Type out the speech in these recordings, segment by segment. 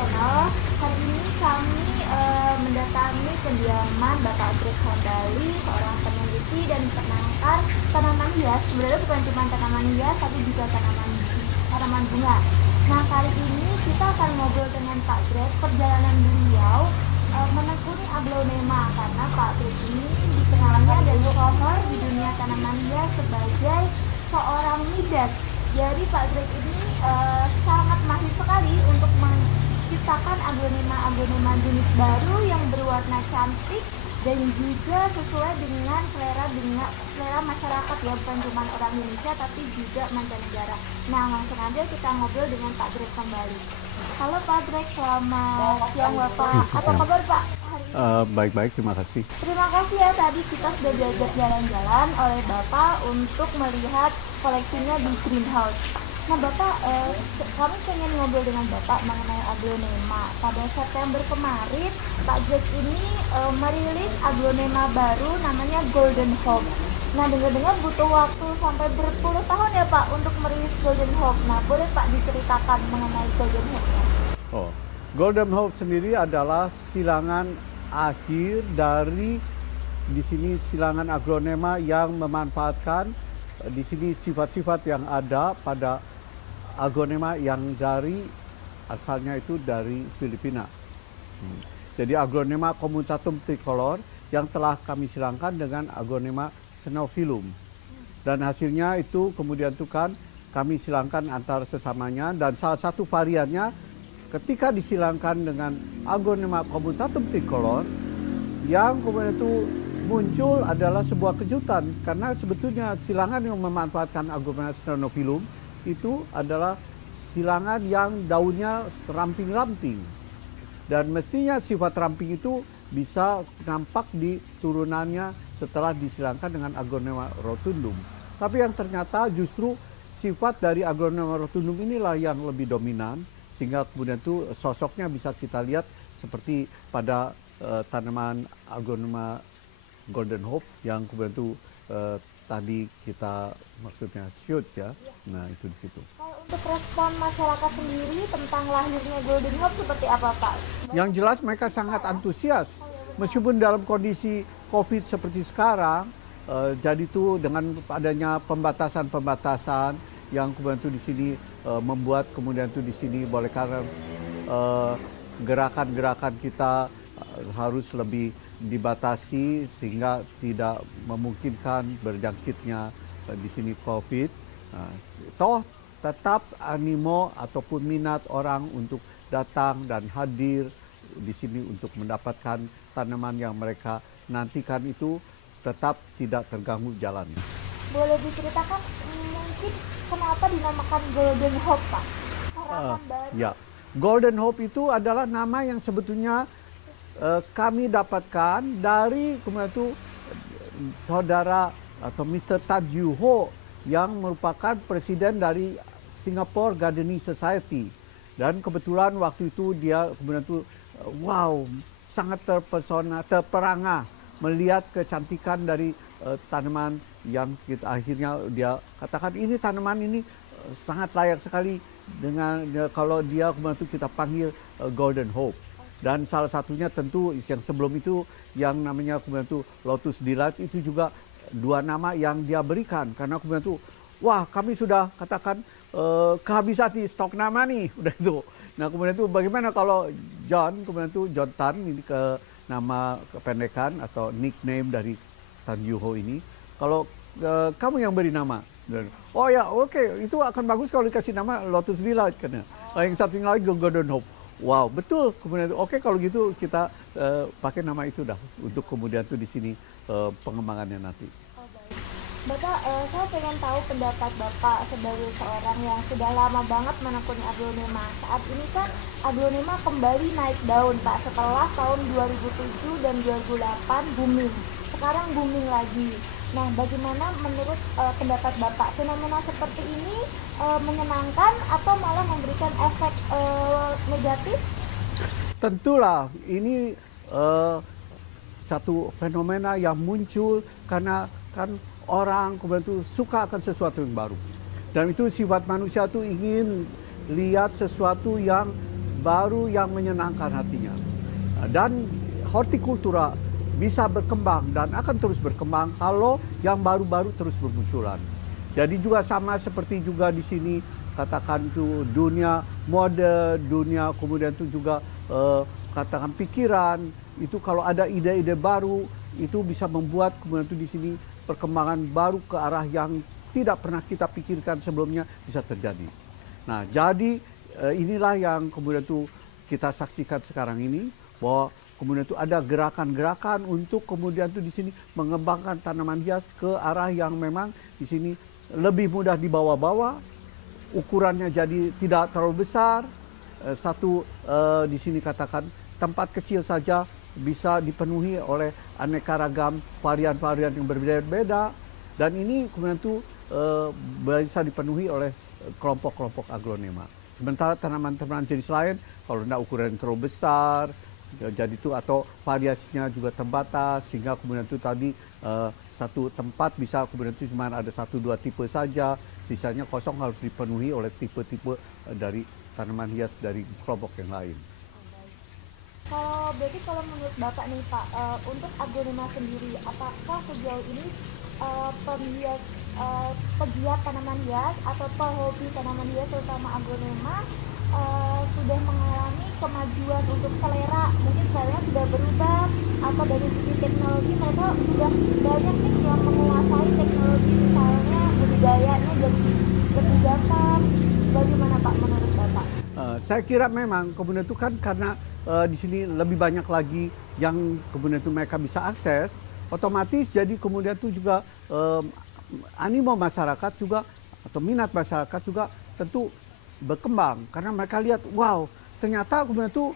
Channel. Hari ini kami mendatangi kediaman Bapak Greg Hambali, seorang peneliti dan penangkar tanaman hias. Sebenarnya bukan cuma tanaman hias, tapi juga tanaman bunga. Nah, kali ini kita akan ngobrol dengan Pak Greg perjalanan beliau menekuni aglonema, karena Pak Greg ini dikenalnya dan cover di dunia tanaman hias sebagai seorang midas. Jadi Pak Greg ini sangat mahir sekali untuk menciptakan aglonema jenis baru yang berwarna cantik dan juga sesuai dengan selera masyarakat, ya, bukan cuma orang Indonesia tapi juga mancanegara. Nah, langsung aja kita ngobrol dengan Pak Greg kembali. Halo Pak Greg, selamat siang Bapak. Apa kabar Pak hari ini? Baik-baik, terima kasih. Terima kasih ya, tadi kita sudah diajak jalan-jalan oleh Bapak untuk melihat koleksinya di greenhouse. Nah Bapak, kami pengen ngobrol dengan Bapak mengenai aglonema. Pada September kemarin, Pak Greg ini merilis aglonema baru namanya Golden Hope. Nah, dengar-dengar butuh waktu sampai berpuluh tahun ya Pak untuk merilis Golden Hope. Nah, boleh Pak diceritakan mengenai Golden Hope-nya? Oh, Golden Hope sendiri adalah silangan akhir dari di sini silangan aglonema yang memanfaatkan di sini sifat-sifat yang ada pada aglonema yang dari asalnya itu dari Filipina. Jadi aglonema commutatum tricolor yang telah kami silangkan dengan aglonema xenophyllum. Dan hasilnya itu kemudian itu kan kami silangkan antar sesamanya, dan salah satu variannya ketika disilangkan dengan aglonema commutatum tricolor yang kemudian itu muncul adalah sebuah kejutan, karena sebetulnya silangan yang memanfaatkan aglonema xenophyllum itu adalah silangan yang daunnya ramping-ramping, dan mestinya sifat ramping itu bisa nampak di turunannya setelah disilangkan dengan aglonema rotundum. Tapi yang ternyata justru sifat dari aglonema rotundum inilah yang lebih dominan, sehingga kemudian itu sosoknya bisa kita lihat seperti pada tanaman aglonema Golden Hope yang kemudian itu tadi kita maksudnya shoot ya. Nah, itu di situ. Kalau untuk respon masyarakat sendiri tentang lahirnya Golden Hope seperti apa Pak? Yang jelas mereka sangat antusias. Meskipun dalam kondisi COVID seperti sekarang, jadi itu dengan adanya pembatasan-pembatasan yang kemudian itu di sini membuat kemudian itu di sini boleh karena gerakan-gerakan kita harus lebih dibatasi sehingga tidak memungkinkan berjangkitnya di sini COVID. Toh tetap animo ataupun minat orang untuk datang dan hadir di sini untuk mendapatkan tanaman yang mereka nantikan itu tetap tidak terganggu jalannya. Boleh diceritakan mungkin kenapa dinamakan Golden Hope Pak? Ya, Golden Hope itu adalah nama yang sebetulnya kami dapatkan dari kemudian itu saudara atau Mr. Tat Joo Ho yang merupakan presiden dari Singapore Gardening Society, dan kebetulan waktu itu dia kemudian itu wow, sangat terpesona, terperangah melihat kecantikan dari tanaman yang kita akhirnya dia katakan ini tanaman ini sangat layak sekali dengan kalau dia kemudian itu kita panggil Golden Hope. Dan salah satunya tentu yang sebelum itu yang namanya kemudian itu Lotus Delight, itu juga dua nama yang dia berikan, karena kemudian itu wah, kami sudah katakan kehabisan di stok nama nih, udah itu. Nah, kemudian itu bagaimana kalau John, kemudian itu John Tan, ini ke nama kependekan atau nickname dari Tan Joo Ho ini, kalau kamu yang beri nama. Oh ya, oke, itu akan bagus kalau dikasih nama Lotus Delight karena yang satunya lagi Golden Hope. Wow, betul. Kemudian oke, kalau gitu kita pakai nama itu dah untuk kemudian tuh di sini pengembangannya nanti. Oh, baik. Bapak, saya pengen tahu pendapat Bapak sebagai seorang yang sudah lama banget menekuni aglonema. Saat ini kan aglonema kembali naik daun Pak, setelah tahun 2007 dan 2008 booming. Sekarang booming lagi. Nah, bagaimana menurut pendapat Bapak, fenomena seperti ini menyenangkan atau malah memberikan efek negatif? Tentulah ini satu fenomena yang muncul karena kan orang kemudian itu suka akan sesuatu yang baru. Dan itu sifat manusia itu ingin lihat sesuatu yang baru yang menyenangkan hatinya. Dan hortikultura bisa berkembang dan akan terus berkembang kalau yang baru-baru terus bermunculan. Jadi juga sama seperti juga di sini katakan tuh dunia mode, dunia kemudian itu juga katakan pikiran, itu kalau ada ide-ide baru itu bisa membuat kemudian itu di sini perkembangan baru ke arah yang tidak pernah kita pikirkan sebelumnya bisa terjadi. Nah, jadi inilah yang kemudian itu kita saksikan sekarang ini, bahwa kemudian itu ada gerakan-gerakan untuk kemudian itu di sini mengembangkan tanaman hias ke arah yang memang di sini lebih mudah dibawa-bawa, ukurannya jadi tidak terlalu besar. Di sini katakan tempat kecil saja bisa dipenuhi oleh aneka ragam varian-varian yang berbeda-beda, dan ini kemudian itu bisa dipenuhi oleh kelompok-kelompok aglonema. Sementara tanaman-tanaman jenis lain kalau tidak ukuran terlalu besar, jadi itu atau variasinya juga terbatas sehingga kemudian itu tadi satu tempat bisa kemudian itu cuma ada 1-2 tipe saja, sisanya kosong harus dipenuhi oleh tipe-tipe dari tanaman hias dari kelompok yang lain. Kalau menurut Bapak nih Pak, untuk aglonema sendiri, apakah sejauh ini pegiat tanaman hias atau pehobi tanaman hias terutama aglonema sudah mengalami kemajuan untuk selera, mungkin seleranya sudah berubah, atau dari segi teknologi mereka sudah banyak nih yang menguasai teknologi, misalnya budidayanya jadi lebih gampang. Bagaimana Pak menurut Bapak? Saya kira memang kemudian itu kan karena di sini lebih banyak lagi yang kemudian itu mereka bisa akses, otomatis jadi kemudian itu juga animo masyarakat juga atau minat masyarakat juga tentu berkembang karena mereka lihat, wow, ternyata kemudian itu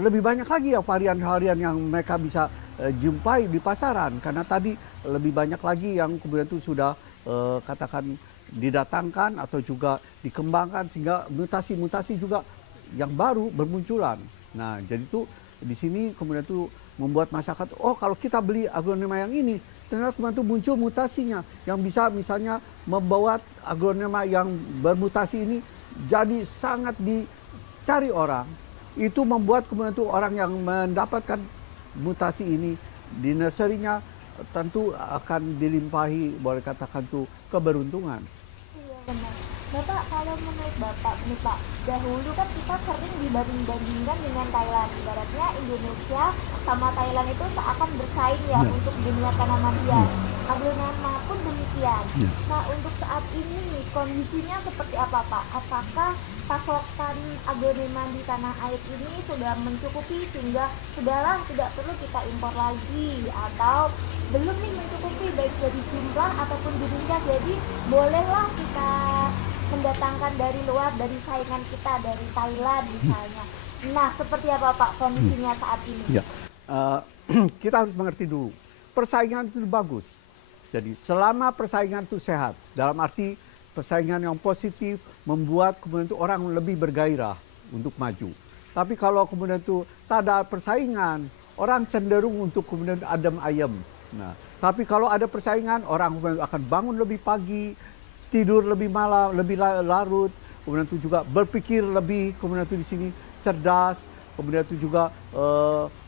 lebih banyak lagi ya varian-varian yang mereka bisa jumpai di pasaran, karena tadi lebih banyak lagi yang kemudian itu sudah katakan didatangkan atau juga dikembangkan sehingga mutasi-mutasi juga yang baru bermunculan. Nah, jadi itu di sini kemudian itu membuat masyarakat, oh kalau kita beli aglonema yang ini, ternyata kemudian itu muncul mutasinya yang bisa misalnya membawa aglonema yang bermutasi ini jadi sangat dicari orang. Itu membuat kemudian itu orang yang mendapatkan mutasi ini di nursery-nya tentu akan dilimpahi, boleh katakan tuh, keberuntungan. Iya benar. Bapak, kalau menurut Bapak nih Pak, dahulu kan kita sering dibanding-bandingkan dengan Thailand. Ibaratnya Indonesia sama Thailand itu seakan bersaing ya untuk dunia tanaman hias. Aglonema pun demikian. Nah, untuk saat ini kondisinya seperti apa Pak? Apakah pasokan aglonema di tanah air ini sudah mencukupi sehingga sudahlah tidak perlu kita impor lagi, atau belum nih mencukupi baik dari jumlah ataupun jenisnya, jadi bolehlah kita mendatangkan dari luar, dari saingan kita dari Thailand misalnya. Nah, seperti apa Pak kondisinya saat ini? Ya, kita harus mengerti dulu, persaingan itu bagus. Jadi selama persaingan itu sehat, dalam arti persaingan yang positif membuat kemudian itu orang lebih bergairah untuk maju. Tapi kalau kemudian itu tak ada persaingan, orang cenderung untuk kemudian adem ayem. Nah, tapi kalau ada persaingan, orang akan bangun lebih pagi, tidur lebih malam, lebih larut, kemudian itu juga berpikir lebih, kemudian itu di sini cerdas, kemudian itu juga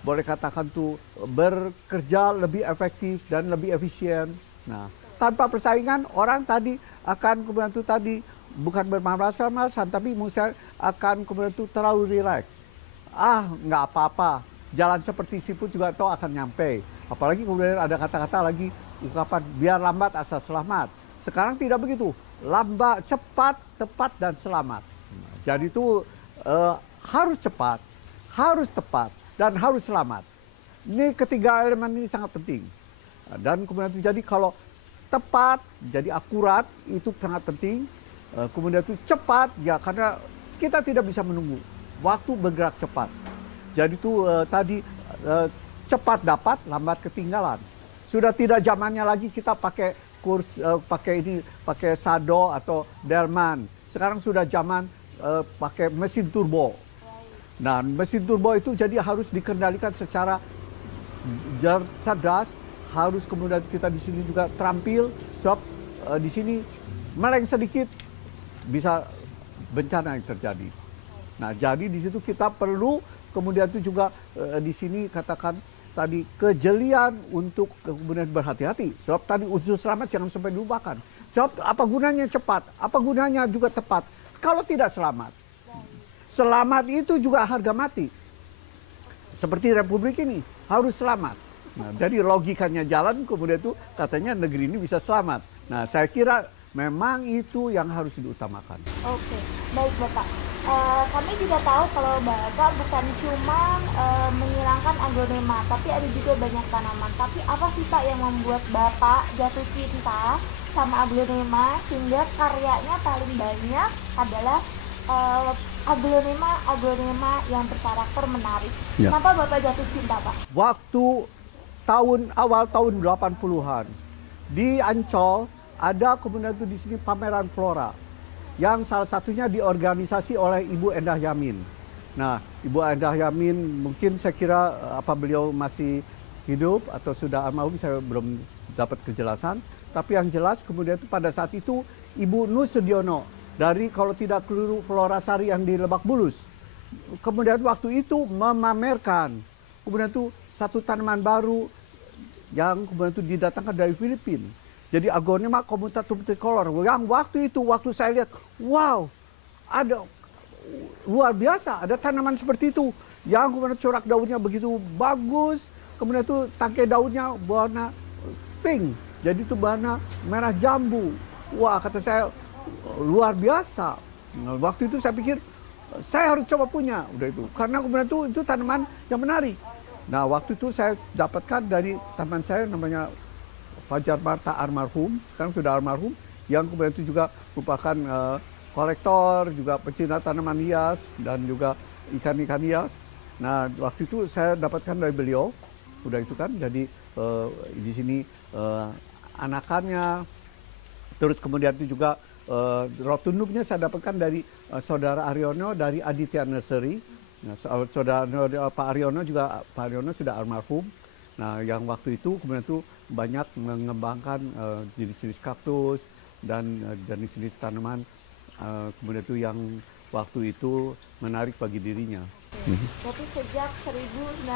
boleh katakan tuh bekerja lebih efektif dan lebih efisien. Nah, tanpa persaingan orang tadi akan kemudian itu tadi bukan bermalas-malasan, tapi misalnya akan kemudian itu terlalu rileks. Nggak apa-apa, jalan seperti siput juga toh akan nyampe. Apalagi kemudian ada kata-kata lagi, ungkapan biar lambat asal selamat. Sekarang tidak begitu, lambat, cepat, tepat, dan selamat. Jadi itu harus cepat, harus tepat, dan harus selamat. Ini ketiga elemen ini sangat penting. Dan kemudian itu jadi kalau tepat, jadi akurat, itu sangat penting. Kemudian itu cepat, ya karena kita tidak bisa menunggu. Waktu bergerak cepat. Jadi itu tadi cepat dapat, lambat ketinggalan. Sudah tidak zamannya lagi kita pakai pakai Sado atau Delman. Sekarang sudah zaman pakai mesin turbo. Nah, mesin turbo itu jadi harus dikendalikan secara cerdas, harus kemudian kita di sini juga terampil, sebab di sini meleng sedikit bisa bencana yang terjadi. Nah, jadi di situ kita perlu kemudian itu juga di sini katakan tadi kejelian untuk kemudian berhati-hati. Sebab tadi unsur selamat jangan sampai dilupakan. Sebab apa gunanya cepat? Apa gunanya juga tepat? Kalau tidak selamat. Selamat itu juga harga mati. Seperti Republik ini harus selamat. Nah, jadi logikanya jalan kemudian itu katanya negeri ini bisa selamat. Nah, saya kira memang itu yang harus diutamakan. Oke, baik Bapak. Kami juga tahu kalau Bapak bukan cuma menghilangkan aglonema, tapi ada juga banyak tanaman. Tapi apa sih Pak yang membuat Bapak jatuh cinta sama aglonema sehingga karyanya paling banyak adalah aglonema yang berkarakter menarik? Ya. Kenapa Bapak jatuh cinta, Pak? Waktu awal tahun 80-an di Ancol ada kemudian itu di sini pameran flora yang salah satunya diorganisasi oleh Ibu Endah Yamin. Nah, Ibu Endah Yamin mungkin saya kira apa beliau masih hidup atau sudah almarhum saya belum dapat kejelasan. Tapi yang jelas kemudian itu pada saat itu Ibu Nus Sudiono dari kalau tidak keliru Florasari yang di Lebak Bulus. Kemudian waktu itu memamerkan kemudian itu satu tanaman baru yang kemudian itu didatangkan dari Filipina. Jadi Aglonema commutatum tricolor. Yang waktu saya lihat, wow, ada luar biasa, ada tanaman seperti itu. Yang kemudian corak daunnya begitu bagus, kemudian itu tangkai daunnya warna pink. Jadi itu warna merah jambu. Wah, kata saya luar biasa. Nah, waktu itu saya pikir saya harus coba punya, udah itu. Karena kemudian itu tanaman yang menarik. Nah, waktu itu saya dapatkan dari teman saya namanya Fajar Marta almarhum, sekarang sudah almarhum, yang kemudian itu juga merupakan kolektor, juga pecinta tanaman hias dan juga ikan-ikan hias. Nah, waktu itu saya dapatkan dari beliau, udah itu kan. Jadi di sini anakannya, terus kemudian itu juga rotundumnya saya dapatkan dari saudara Aryono dari Aditya Nursery. Nah, saudara Pak Aryono juga, Pak Aryono sudah almarhum. Nah, yang waktu itu kemudian itu banyak mengembangkan jenis-jenis kaktus dan jenis-jenis tanaman kemudian itu yang waktu itu menarik bagi dirinya. Jadi sejak 1980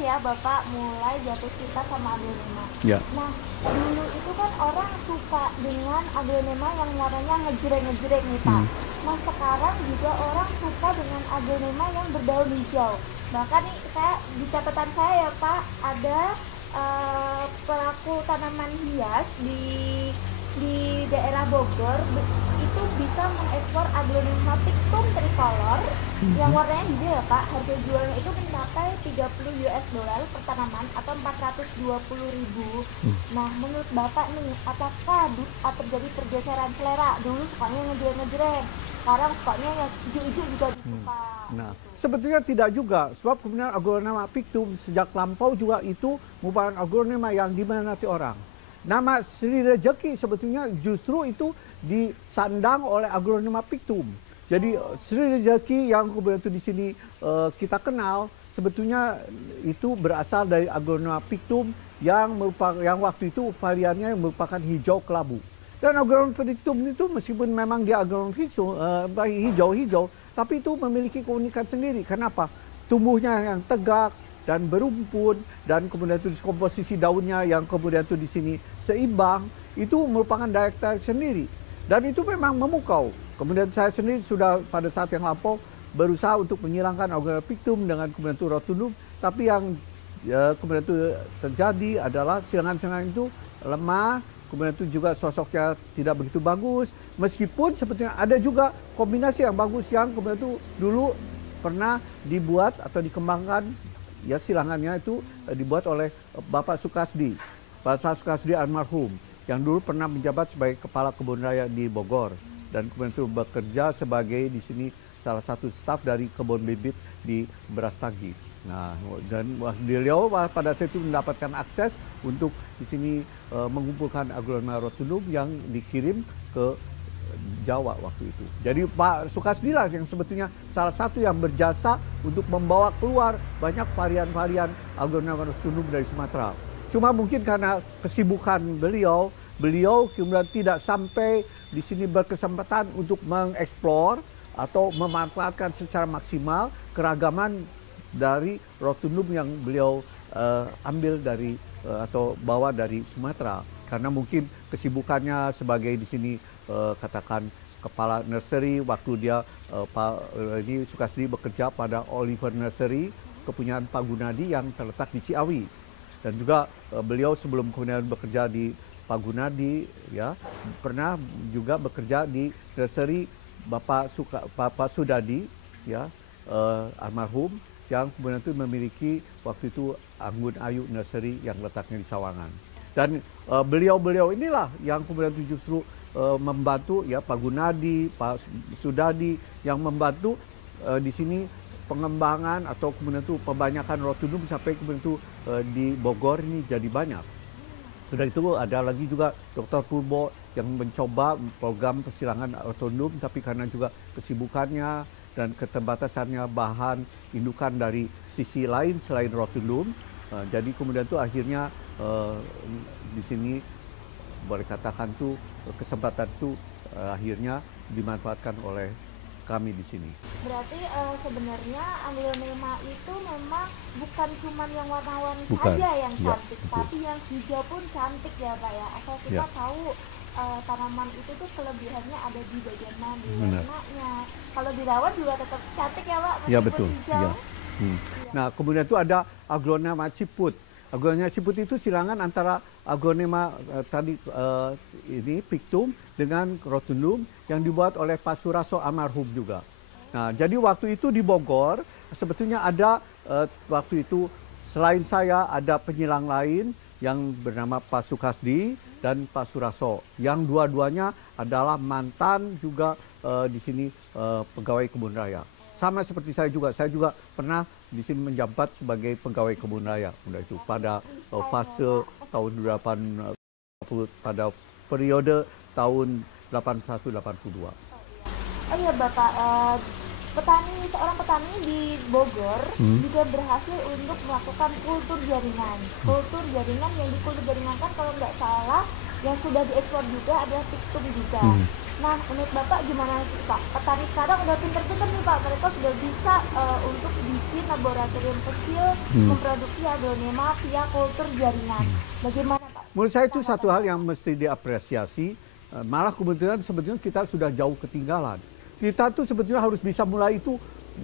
ya Bapak mulai jatuh cinta sama aglonema. Ya. Nah, dulu itu kan orang suka dengan aglonema yang warnanya ngejreng-ngejreng nih Pak. Nah, sekarang juga orang suka dengan aglonema yang berdaun hijau. Bahkan nih saya di catatan saya ya Pak, ada pelaku tanaman hias di daerah Bogor itu bisa mengekspor aglonema pictum tricolor yang warnanya hijau ya Pak. Harga jualnya itu mencapai $30 per tanaman atau 420.000. Nah, menurut Bapak nih, apakah terjadi pergeseran selera? Dulu sukanya ngejreng-ngejreng, sekarang sukanya yang hijau-hijau juga disuka. Nah, sebetulnya tidak juga, sebab kemudian aglonema pictum sejak lampau juga itu merupakan aglonema yang diminati orang. Nama Sri Rejeki sebetulnya justru itu disandang oleh aglonema pictum. Jadi Sri Rejeki yang kemudian itu di sini kita kenal sebetulnya itu berasal dari aglonema pictum yang waktu itu variannya yang merupakan hijau kelabu. Dan aglonema pictum itu meskipun memang dia aglonema hijau-hijau, tapi itu memiliki keunikan sendiri. Kenapa? Tumbuhnya yang tegak dan berumpun, dan kemudian itu komposisi daunnya yang kemudian itu di sini seimbang, itu merupakan daya tarik sendiri. Dan itu memang memukau. Kemudian saya sendiri sudah pada saat yang lampau berusaha untuk menghilangkan aglonema pictum dengan kemudian itu rotundum, tapi yang kemudian itu terjadi adalah silangan-silangan itu lemah. Kemudian itu juga sosoknya tidak begitu bagus, meskipun sebetulnya ada juga kombinasi yang bagus yang kemudian itu dulu pernah dibuat atau dikembangkan, ya silangannya itu dibuat oleh Bapak Sukasdi, Pak Sukasdi almarhum, yang dulu pernah menjabat sebagai kepala kebun raya di Bogor, dan kemudian itu bekerja sebagai di sini salah satu staf dari kebun bibit di Brastagi. Nah, dan beliau pada saat itu mendapatkan akses untuk di sini mengumpulkan aglonema rotundum yang dikirim ke Jawa waktu itu. Jadi Pak Sukasdi lah yang sebetulnya salah satu yang berjasa untuk membawa keluar banyak varian-varian aglonema rotundum dari Sumatera. Cuma mungkin karena kesibukan beliau kemudian tidak sampai di sini berkesempatan untuk mengeksplor atau memanfaatkan secara maksimal keragaman dari rotundum yang beliau ambil dari atau bawa dari Sumatera. Karena mungkin kesibukannya sebagai di sini katakan kepala nursery, waktu dia ini Sukasdi bekerja pada Oliver Nursery kepunyaan Pak Gunadi yang terletak di Ciawi. Dan juga beliau sebelum kemudian bekerja di Pak Gunadi ya pernah juga bekerja di nursery Bapak Sudadi ya almarhum yang kemudian itu memiliki waktu itu Anggun Ayu Nursery yang letaknya di Sawangan. Dan beliau-beliau inilah yang kemudian itu justru membantu ya Pak Gunadi, Pak Sudadi yang membantu di sini pengembangan atau kemudian itu pembanyakan rotundum sampai kemudian itu di Bogor ini jadi banyak. Sudah itu ada lagi juga Dr. Purbo yang mencoba program persilangan rotundum, tapi karena juga kesibukannya dan keterbatasannya bahan indukan dari sisi lain selain rotundum, jadi kemudian itu akhirnya di sini boleh katakan tuh kesempatan itu akhirnya dimanfaatkan oleh kami di sini. Berarti sebenarnya aglonema itu memang bukan cuma yang warna-warni Bukan. saja yang Ya, cantik, betul. tapi yang hijau pun cantik ya Pak ya. Asal kita Ya. tahu tanaman itu tuh kelebihannya ada di bagian mana, di Benar. warnanya. Kalau dirawat juga tetap cantik ya Pak, Ya meskipun betul. hijau. Ya. Nah kemudian itu ada aglonema ciput. Aglonema ciput itu silangan antara aglonema tadi ini pictum dengan rotundum yang dibuat oleh Pak Suraso almarhum juga. Nah jadi waktu itu di Bogor sebetulnya ada waktu itu selain saya ada penyilang lain yang bernama Pak Sukasdi dan Pak Suraso yang dua-duanya adalah mantan juga di sini pegawai kebun raya. Sama seperti saya juga pernah di sini menjabat sebagai pegawai kebun raya itu pada fase tahun 80 pada periode tahun 81-82. Oh iya Bapak, seorang petani di Bogor juga berhasil untuk melakukan kultur jaringan. Kultur jaringan yang dikultur jaringankan kalau nggak salah yang sudah diekspor juga adalah pictum juga. Nah, menurut Bapak gimana sih Pak? Petani sekarang udah pinter-pinter nih Pak, mereka sudah bisa untuk bikin laboratorium kecil memproduksi aglonema via kultur jaringan. Bagaimana Pak? Menurut saya itu satu hal yang mesti diapresiasi. Malah kebetulan sebetulnya kita sudah jauh ketinggalan. Kita tuh sebetulnya harus bisa mulai itu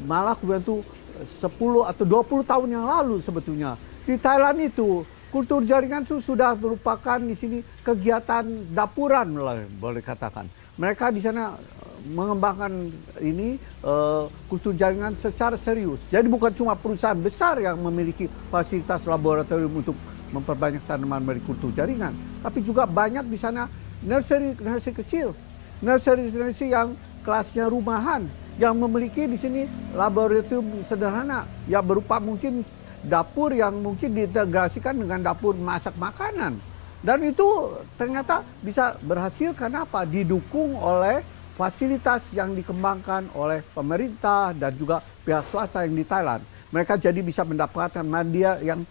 malah kemudian tuh 10 atau 20 tahun yang lalu sebetulnya. Di Thailand itu kultur jaringan itu sudah merupakan di sini kegiatan dapuran boleh katakan. Mereka di sana mengembangkan ini kultur jaringan secara serius. Jadi bukan cuma perusahaan besar yang memiliki fasilitas laboratorium untuk memperbanyak tanaman dari kultur jaringan, tapi juga banyak di sana nursery kecil, nursery yang kelasnya rumahan yang memiliki di sini laboratorium sederhana yang berupa mungkin dapur yang mungkin diintegrasikan dengan dapur masak makanan. Dan itu ternyata bisa berhasil karena apa? Didukung oleh fasilitas yang dikembangkan oleh pemerintah dan juga pihak swasta yang di Thailand. Mereka jadi bisa mendapatkan media yang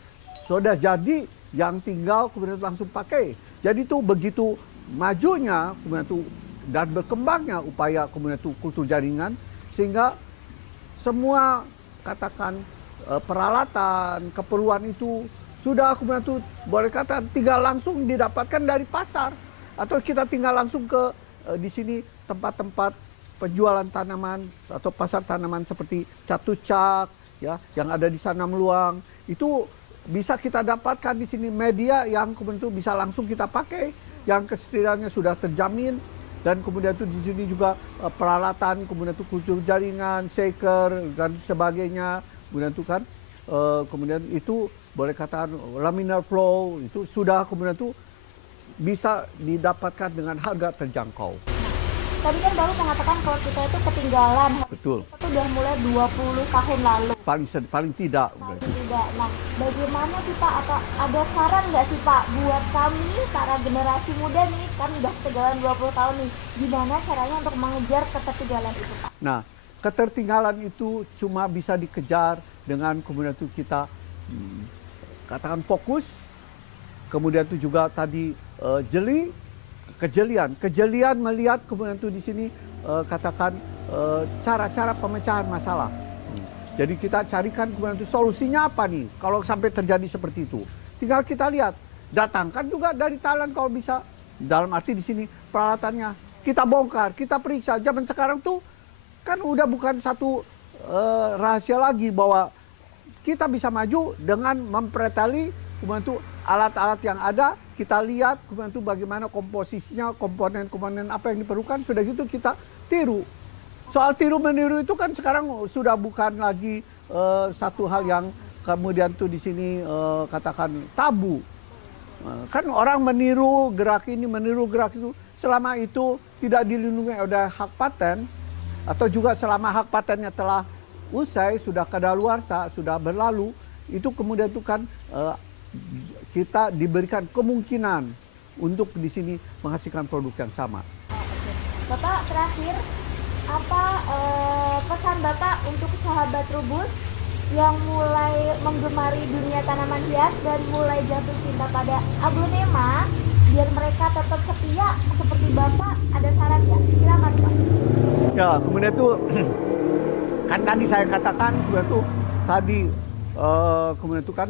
sudah jadi, yang tinggal kemudian langsung pakai. Jadi itu begitu majunya kemudian itu dan berkembangnya upaya kemudian itu kultur jaringan sehingga semua katakan peralatan, keperluan itu sudah kemudian itu boleh kata tinggal langsung didapatkan dari pasar atau kita tinggal langsung ke di sini tempat-tempat penjualan tanaman atau pasar tanaman seperti Catucak ya yang ada di sana Meluang itu bisa kita dapatkan di sini media yang kemudian itu bisa langsung kita pakai yang kesetiaannya sudah terjamin dan kemudian itu di sini juga peralatan kemudian itu kultur jaringan, shaker dan sebagainya kemudian itu kan kemudian itu boleh katakan laminar flow itu sudah kemudian itu bisa didapatkan dengan harga terjangkau. Tadi kan baru mengatakan kalau kita itu ketinggalan. Betul. Itu udah mulai 20 tahun lalu. Paling tidak. Nah, bagaimana sih Pak? Apa ada saran nggak sih Pak buat kami para generasi muda nih kan udah ketinggalan 20 tahun nih. Gimana caranya untuk mengejar ketertinggalan itu Pak? Nah, ketertinggalan itu cuma bisa dikejar dengan kemudian itu kita katakan fokus, kemudian itu juga tadi kejelian melihat kemudian itu di sini katakan cara-cara pemecahan masalah. Jadi kita carikan kemudian itu solusinya apa nih kalau sampai terjadi seperti itu. Tinggal kita lihat, datangkan juga dari Thailand kalau bisa. Dalam arti di sini peralatannya kita bongkar, kita periksa. Zaman sekarang tuh kan udah bukan satu rahasia lagi bahwa kita bisa maju dengan mempreteli kemudian itu alat-alat yang ada, kita lihat kemudian itu bagaimana komposisinya, komponen-komponen apa yang diperlukan, sudah gitu kita tiru. Soal tiru-meniru itu kan sekarang sudah bukan lagi satu hal yang kemudian tuh di sini katakan tabu. Kan orang meniru gerak ini, meniru gerak itu, selama itu tidak dilindungi oleh hak paten, atau juga selama hak patennya telah usai, sudah kadaluarsa, sudah berlalu, itu kemudian itu kan kita diberikan kemungkinan untuk di sini menghasilkan produk yang sama. Bapak terakhir, apa pesan Bapak untuk sahabat Trubus yang mulai menggemari dunia tanaman hias dan mulai jatuh cinta pada aglonema, biar mereka tetap setia seperti Bapak, ada saran ya? Silakan Pak. Ya, kemudian itu kan tadi saya katakan kemudian itu tadi kemudian itu kan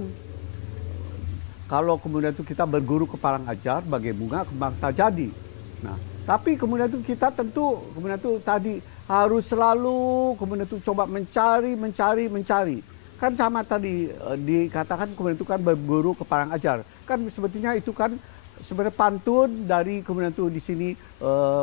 kalau kemudian itu kita berguru ke parang ajar, bagai bunga kembang tak jadi. Nah, tapi kemudian itu kita tentu kemudian itu tadi harus selalu kemudian itu coba mencari. Kan sama tadi dikatakan kemudian itu kan berguru ke parang ajar. Kan sebetulnya itu kan sebenarnya pantun dari kemudian itu di sini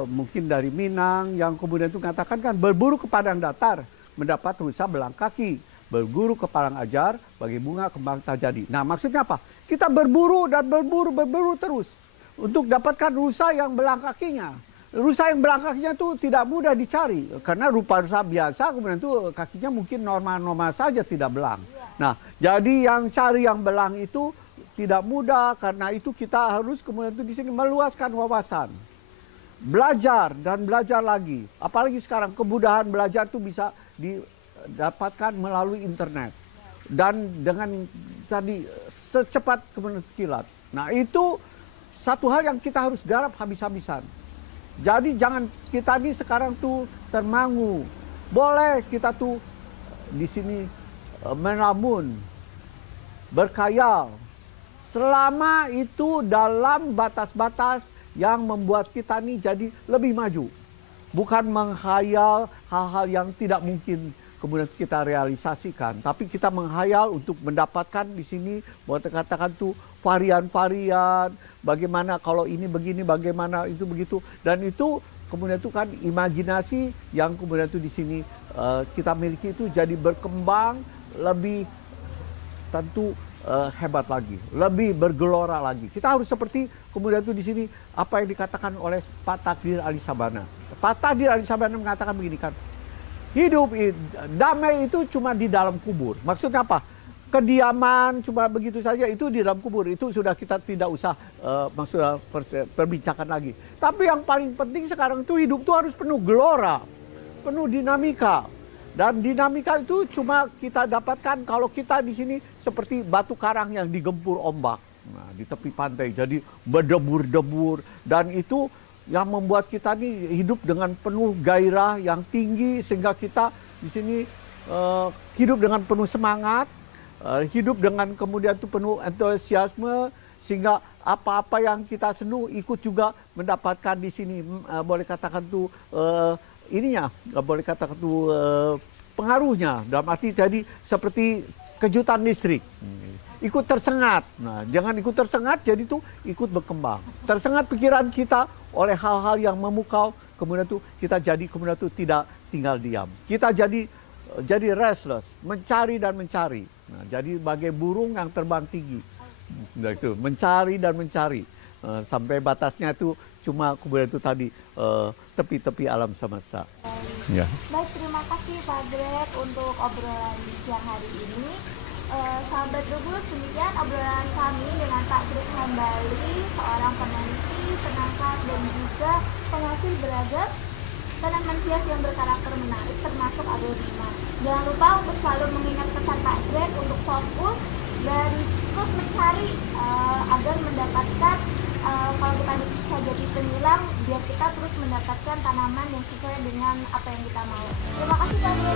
mungkin dari Minang yang kemudian itu mengatakan kan berburu ke padang datar mendapat rusa belang kaki, berguru ke parang ajar bagi bunga kembang tak jadi. Nah, maksudnya apa? Kita berburu dan berburu terus untuk dapatkan rusa yang belang kakinya. Rusa yang belang kakinya itu tidak mudah dicari karena rupa rusa biasa kemudian itu kakinya mungkin normal-normal saja tidak belang. Nah, jadi yang cari yang belang itu tidak mudah, karena itu kita harus kemudian itu di sini meluaskan wawasan. Belajar dan belajar lagi. Apalagi sekarang kemudahan belajar itu bisa didapatkan melalui internet. Dan dengan tadi secepat kemudian kilat. Nah, itu satu hal yang kita harus garap habis-habisan. Jadi jangan kita ini sekarang tuh termangu. Boleh kita tuh di sini melamun, berkhayal. Selama itu dalam batas-batas yang membuat kita ini jadi lebih maju. Bukan menghayal hal-hal yang tidak mungkin kemudian kita realisasikan. Tapi kita menghayal untuk mendapatkan di sini, buat katakan tuh varian-varian, bagaimana kalau ini begini, bagaimana itu begitu. Dan itu kemudian itu kan imajinasi yang kemudian itu di sini kita miliki itu jadi berkembang lebih tentu hebat lagi, lebih bergelora lagi. Kita harus seperti kemudian itu di sini apa yang dikatakan oleh Pak Takdir Ali Sabana. Pak Takdir Ali Sabana mengatakan begini kan, hidup damai itu cuma di dalam kubur. Maksudnya apa? Kediaman cuma begitu saja itu di dalam kubur. Itu sudah kita tidak usah maksudnya perbincangkan lagi. Tapi yang paling penting sekarang itu hidup itu harus penuh gelora, penuh dinamika. Dan dinamika itu cuma kita dapatkan kalau kita di sini seperti batu karang yang digempur ombak. Nah, di tepi pantai jadi berdebur-debur, dan itu yang membuat kita ini hidup dengan penuh gairah yang tinggi, sehingga kita di sini hidup dengan penuh semangat, hidup dengan kemudian itu penuh antusiasme, sehingga apa-apa yang kita sentuh ikut juga mendapatkan di sini boleh katakan tuh ininya, boleh katakan tuh pengaruhnya, dalam arti jadi seperti kejutan listrik. Ikut tersengat. Nah, jangan ikut tersengat, jadi tuh ikut berkembang. Tersengat pikiran kita oleh hal-hal yang memukau, kemudian tuh kita jadi kemudian tuh tidak tinggal diam. Kita jadi restless, mencari dan mencari. Nah, jadi bagai burung yang terbang tinggi. Nah, itu mencari dan mencari. Sampai batasnya itu cuma kemudian itu tadi tepi-tepi alam semesta. Ya. Baik, terima kasih Pak Greg untuk obrolan siang hari ini. Sahabat Trubus, demikian obrolan kami dengan Pak Greg Hambali, seorang peneliti, penangkap dan juga penghasil beragam tanaman hias yang berkarakter menarik termasuk aglonema. Jangan lupa untuk selalu mengingat pesan Pak Greg untuk fokus dan terus mencari agar mendapatkan kalau kita bisa jadi penyilang biar kita terus mendapatkan tanaman yang sesuai dengan apa yang kita mau. Terima kasih Pak Nur.